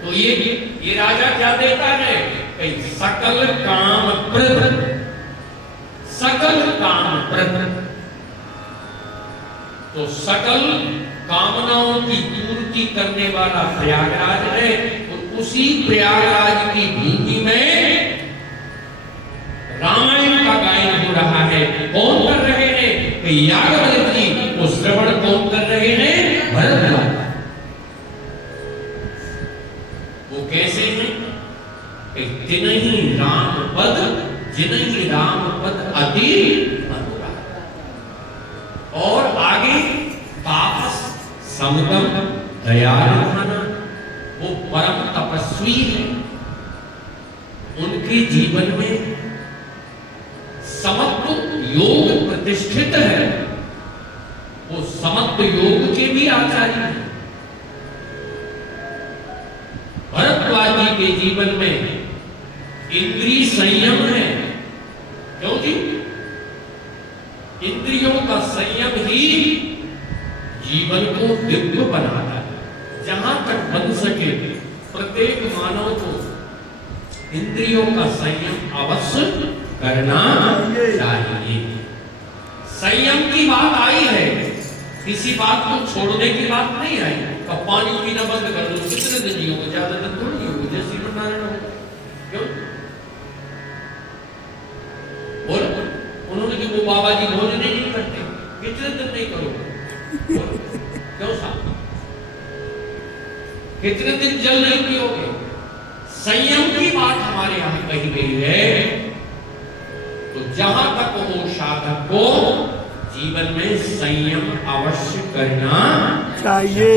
तो ये राजा क्या देता है कि सकल काम प्रद, सकल काम प्रद। तो सकल कामनाओं की पूर्ति करने वाला प्रयागराज है। और उसी प्रयागराज की भूमि में रामायण का गायन हो रहा है। कौन कर रहे हैं कि याज्ञवल्क्य जी, वो श्रवण कौन कर रहे हैं? भरत। वो कैसे हैं कि तिनहि राम पद, जिनहि राम पद अति अनुराग। और आगे तापस समदम दयालु खाना, वो परम तपस्वी है। उनके जीवन में समत्व योग प्रतिष्ठित है। वो समत्व योग के भी आचार्य हैं। भरद्वाज जी के जीवन में इंद्रिय संयम है। क्यों जी? इंद्रियों का संयम ही जीवन को दिव्य बनाता है। जहां तक बन सके प्रत्येक मानव को इंद्रियों का संयम अवश्य करना चाहिए। संयम की बात आई है, किसी बात को छोड़ने की बात नहीं आई। अब पानी पीना बंद कर दो, कितने दिन जियोगे? ज्यादा दिन थोड़ी जियोगे, जैसे श्रीमनारायण हो। क्यों बोलो? उन्होंने कि वो बाबा जी भोजन नहीं करते, कितने दिन नहीं करोगे? क्यों साहब? कितने दिन जल नहीं पियोगे? संयम की बात हमारे यहां कही गई है। तो जहां तक हो साधक को जीवन में संयम अवश्य करना चाहिए।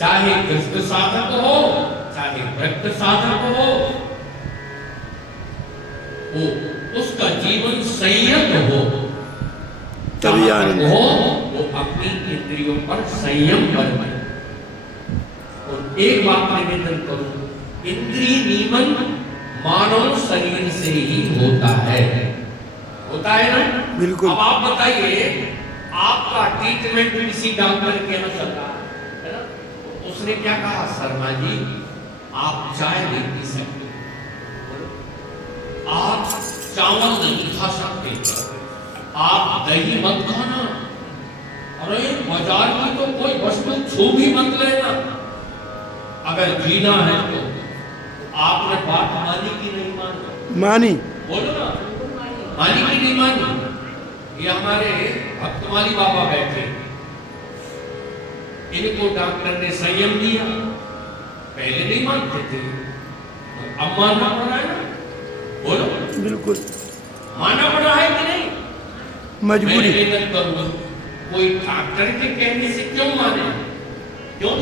चाहे गृहस्थ साधक हो, चाहे व्रत साधक हो, वो उसका जीवन संयत हो, तभी हो वो अपनी इंद्रियों पर संयम बरते। और एक बात निवेदन करूं, इंद्रिय नियमन मानव शरीर से ही होता है ना? बिल्कुल। अब आप बताइए, आपका ट्रीटमेंट किसी डॉक्टर के यहाँ चल रहा है ना? उसने क्या कहा? शर्मा जी आप चाय नहीं पी सकते, आप चावल नहीं खा सकते, आप दही मत खाना, अरे बाजार की तो कोई वस्तु छू भी मत लेना। अगर जीना है तो आपने बात मानी कि नहीं मानी? मानी। बोलो ना, मानी कि नहीं मानी? ये हमारे भक्तमाली बाबा बैठे, इनको डॉक्टर ने संयम दिया। पहले नहीं मानते थे, अब मानना पड़ रहा है ना? बोलो। बिल्कुल मानना पड़ रहा है कि नहीं? मजबूरी। मैं निवेदन करूंगा, कोई डॉक्टर के कहने से क्यों माने? क्यों?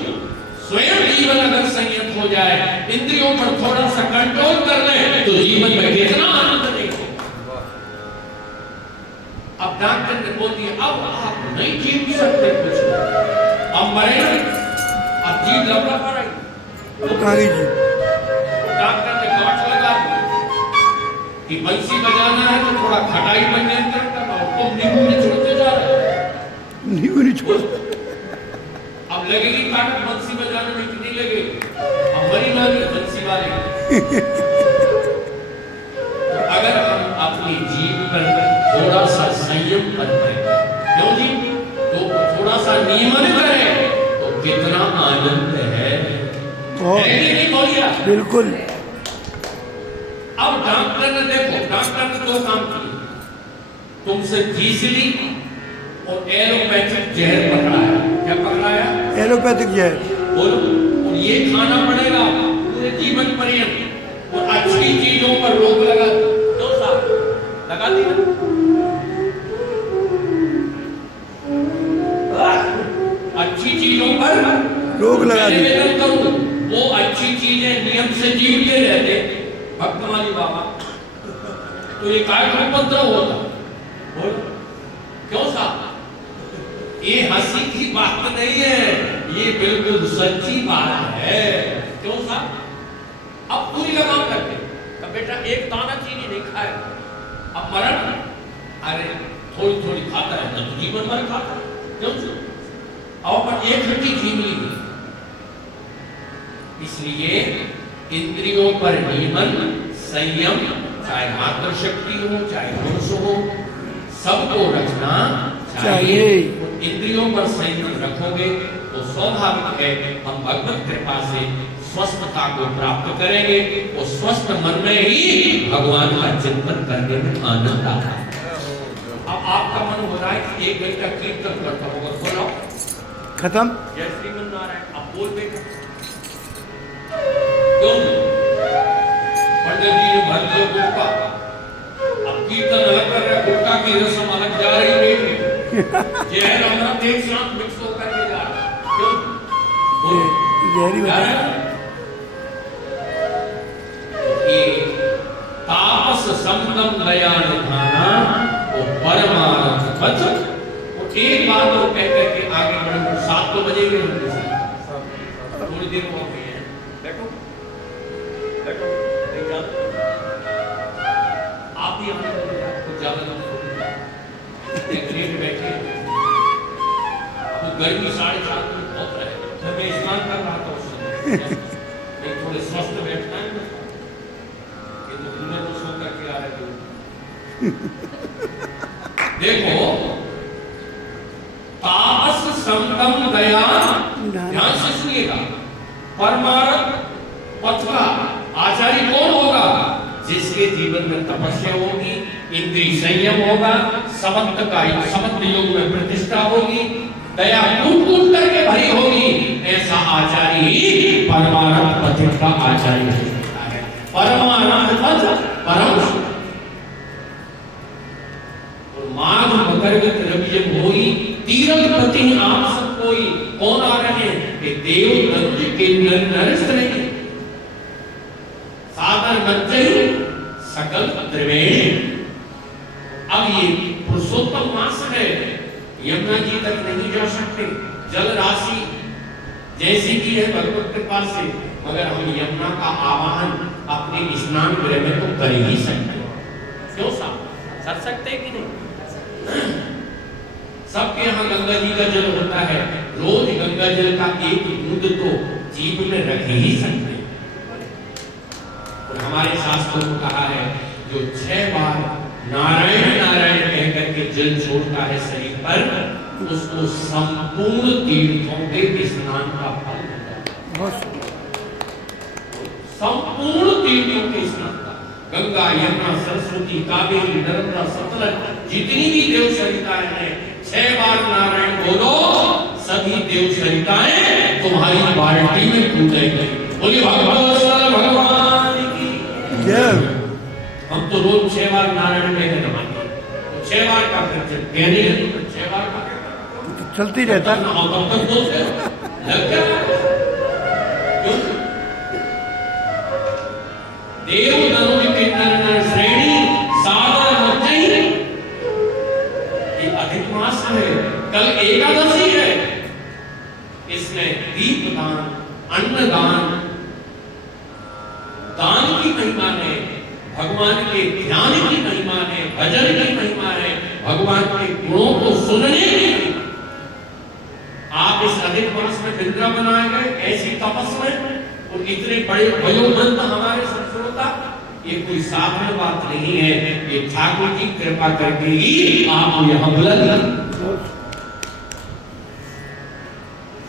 स्वयं जीवन अगर संयत हो जाए, इंद्रियों पर थोड़ा सा कंट्रोल कर ले, तो जीवन में कितना आनंद देगा। अब डॉक्टर ने बोल दिया अब आप नहीं जीव सकते कुछ, अब मरे, अब जीव लपड़ा पड़ेगी। डॉक्टर ने गांठ लगा दी कि बंसी बजाना है तो थोड़ा खटाई पर नियंत्रण करना, और तुम नींबू नहीं छोड़ते जा रहे। नींबू नहीं छोड़। अब लगेगी ताकत बंसी बजाने में, कितनी लगेगी? अब मरी मारी बंसी वाले। तो अगर हम अपनी जीव पर थोड़ा सा संयम करें, क्यों जी? तो थोड़ा सा नियमन करें तो कितना आनंद है। बिल्कुल। अब डॉक्टर ने देखो, डॉक्टर ने दो काम किए, तुमसे घीसली और एलोपैथिक जहर पकड़ाया। क्या पकड़ाया? एलोपैथिक जहर। बोलो। और ये खाना पड़ेगा पूरे जीवन पर्यंत, और अच्छी चीजों पर रोक लगा दो। साहब लगा दी ना? अच्छी चीजों पर रोक लगा दी। निवेदन करूं, वो अच्छी चीजें नियम से जीवते रहते भक्तमाली बाबा, तो ये काय उपद्रव होता? बोलो। क्यों साहब? ये हंसी की बात नहीं है, ये बिल्कुल सच्ची बात है। क्यों साहब? अब पूरी लगाम करते, अब बेटा एक दाना चीनी नहीं खाए, अब मरण, अरे थोड़ी थोड़ी खाता है तो जीवन भर खाता है। क्यों? और एक हड्डी छीन ली, इसलिए इंद्रियों पर नियमन, संयम, चाहे मातृशक्ति हो चाहे पुरुष हो, सबको रखना चाहिए। इंद्रियों पर संयम रखोगे तो स्वाभाविक है हम भगवत कृपा से स्वस्थता को प्राप्त करेंगे। और स्वस्थ मन में ही भगवान का चिंतन करने में आनंद आता है। अब आपका मन हो रहा है कि 1 घंटा कीर्तन करता होगा, बोलो खत्म। जय श्रीमन नारायण, अब बोल बेटा क्यों? पंडित जी ने भर दिया गुटका, अब कीर्तन अलग कर रहे, गुटका की रस्म अलग जा रही है। जय राम एक साथ मिक्स होकर के जा रहा है। क्यों? तापस समदम दया निधाना वो परमार्थ पथ। वो एक बात वो कहकर के आगे बढ़े। 7 तो बजेंगे थोड़ी देर हो गई है। बैठो बैठो, आप भी आने लगे, आपको ज्यादा बैठे। अब गर्मी 7:30 में बहुत है, जब मैं स्नान कर रहा था उस समय थोड़े स्वस्थ बैठना है, ये तो तुमने तो सो करके आ रहे हो। देखो तापस समदम दया, ध्यान से सुनिएगा। परमार्थ पथ का आचार्य कौन होगा? जिसके जीवन में तपस्या होगी, इंद्रिय संयम होगा, समत्त योग में प्रतिष्ठा होगी, दया कूट कूट करके भरी होगी, ऐसा आचार्य ही परमार्थ पथ का आचार्य होता है। परमार्थ पथ परम माघ मकरगत रवि जब होई, तीरथ प्रति आप सब कोई। कौन आ रहे हैं? कि देव दत्त के नर श्रेणी सादर मज्जई सकल त्रिवेणी। अब ये पुरुषोत्तम मास है, यमुना जी तक नहीं जा सकते। जल राशि जैसी की है भगवत कृपा से, मगर हम यमुना का आवाहन अपने स्नान गृह में तो कर ही सकते। क्यों साहब, कर सकते हैं कि नहीं? सबके यहाँ गंगा जी का जल होता है, रोज गंगा जल का एक बूंद तो जीव में रख ही सकते हैं। और हमारे शास्त्रों में कहा है जो 6 बार नारायण नारायण कह करके जल छोड़ता है शरीर पर, उसको संपूर्ण तीर्थों के स्नान का फल मिलता है। संपूर्ण तीर्थों के स्नान का, गंगा यमुना सरस्वती कावेरी नर्मदा सतलज जितनी भी देव सरिताएं हैं, 6 बार नारायण बोलो, सभी देव सरिताएं तुम्हारी बाल्टी में कूदेंगे। बोलिए भगवान की जय। हम तो रोज 6 बार नारायण कहते नमाते, तो 6 बार का खर्च कहने हैं तो 6 बार का तो चलती रहता है। कब तक बोलते लग गया। देव दनों के नर श्रेणी सादर मज्जई। ये अधिक मास है, कल एकादशी है। इसमें दीपदान, अन्नदान, दान की महिमा है, भगवान के ध्यान की महिमा है, भजन की महिमा है, भगवान के गुणों को सुनने की महिमा। आप इस अधिक मास में वृंदावन आए गए ऐसी तपस में, और इतने बड़े वयोवृद्ध हमारे श्रोता, ये कोई साधारण बात नहीं है। ये ठाकुर की कृपा करके ही आप यहाँ बुलंद।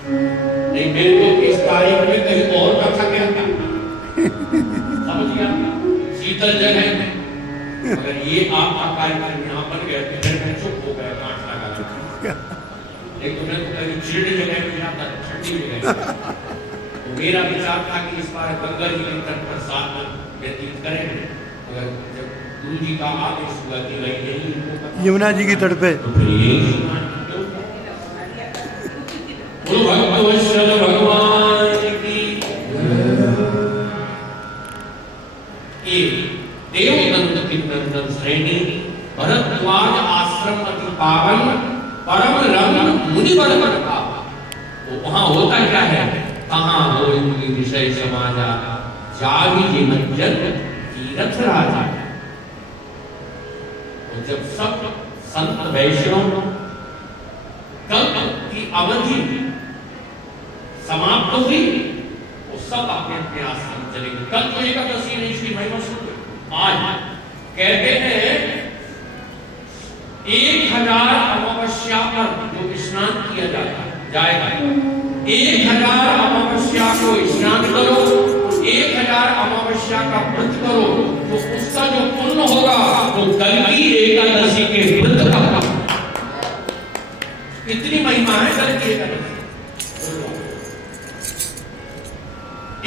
नहीं मेरे को इस तारीख में कहीं और कथा क्या था, समझ गया? शीतल जगह में अगर ये आपका कार्यक्रम यहाँ बन गया तो फिर मैं चुप हो गया, कांच लगा चुका। लेकिन मैं तो कहीं चिड़ जगह में जाता, ठंडी जगह। तो मेरा विचार था कि इस बार गंगा जी के तट पर साथ में व्यतीत करेंगे, मगर जब गुरु जी का आदेश हुआ कि भाई यही यमुना जी की तट पे, तो फिर यही भगवान की देवदत्त की नंदन श्रेणी भरद्वाज आश्रम अति पावन परम रंग मुनिवर का। तो वहां होता क्या है? कहाँ हो विषय समाजा जागी जीवन जन तीरथ राजा। तो जब सब संत वैष्णव कल्प की अवधि समाप्त हुई, तो सब अपने अपने आश्रम चले गए। कल तो एकादशी ने इसकी महिमा सुन। आज कहते हैं 1000 अमावस्या पर जो स्नान किया जाएगा, 1000 अमावस्या को स्नान करो, 1000 अमावस्या का व्रत करो, तो उसका जो पुण्य होगा वो कल की एकादशी के व्रत का। इतनी महिमा है कल की एकादशी।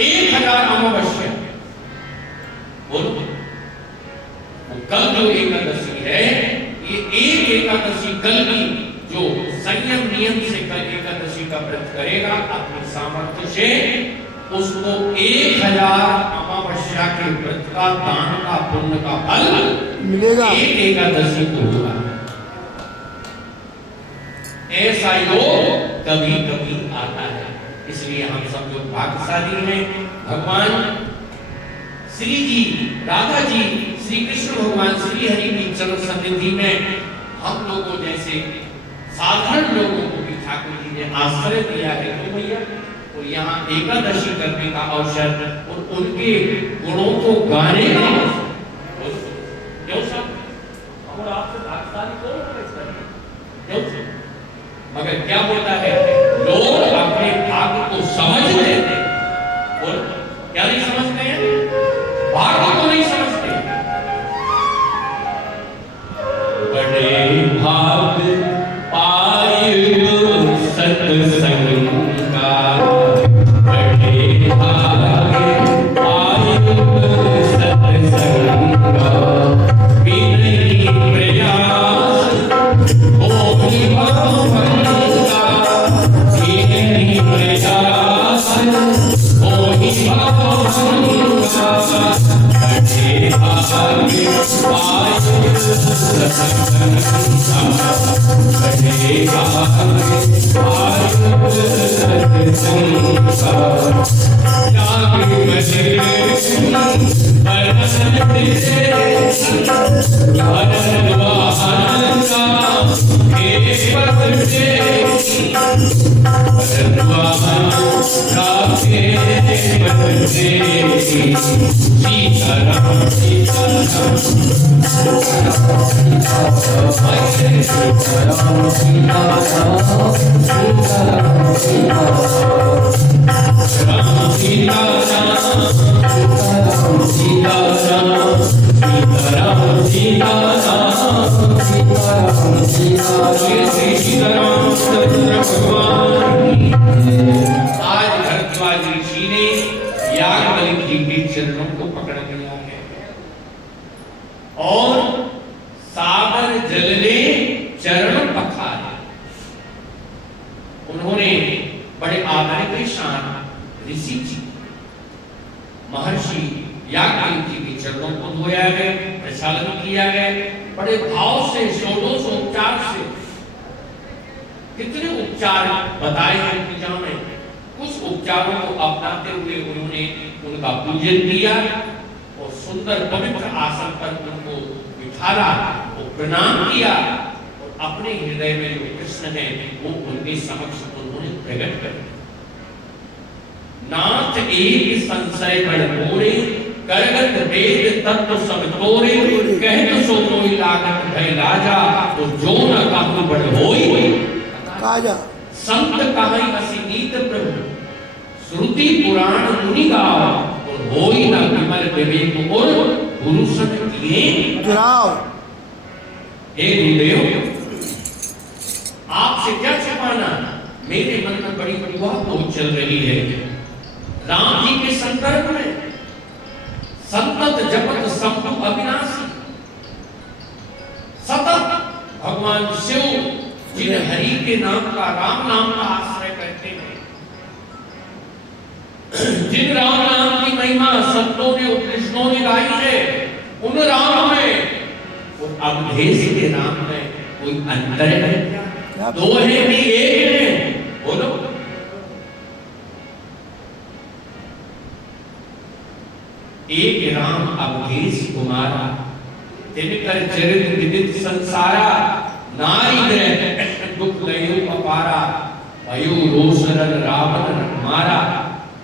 1000 अमावस्या बोलो, कल जो एकादशी है, ये एक एकादशी कल की जो संयम नियम से कल एकादशी का व्रत करेगा अपने सामर्थ्य से, उसको 1000 अमावस्या के व्रत का दान का पुण्य का फल मिलेगा। एक एकादशी को होगा। ऐसा योग कभी कभी आता है, इसलिए हम सब लोग भाग्यशाली हैं। भगवान श्री जी, राधा जी, श्री कृष्ण भगवान श्री हरि की चरण सन्निधि में हम लोगों जैसे साधारण लोगों को भी ठाकुर जी ने आश्रय दिया है। क्यों भैया? और यहाँ एकादशी करने का अवसर और उनके गुणों को गाने का अवसर। क्यों सब? और आपसे भाग्यशाली कौन है? मगर क्या होता है, लोग अपने भाग्य को समझते हैं और क्या नहीं समझते हैं? भाग्य को नहीं समझते। बड़े भाग पाए सत्संग का, बड़े भाग पाए सत्संग का, बिनती प्रयास होगी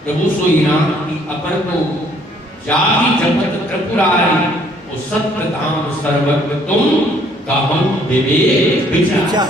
प्रभु सोई राम की अपर को जाति जपत त्रिपुरारी ओ सत्य धाम सर्वज्ञ तुम कामं विवेक विचार।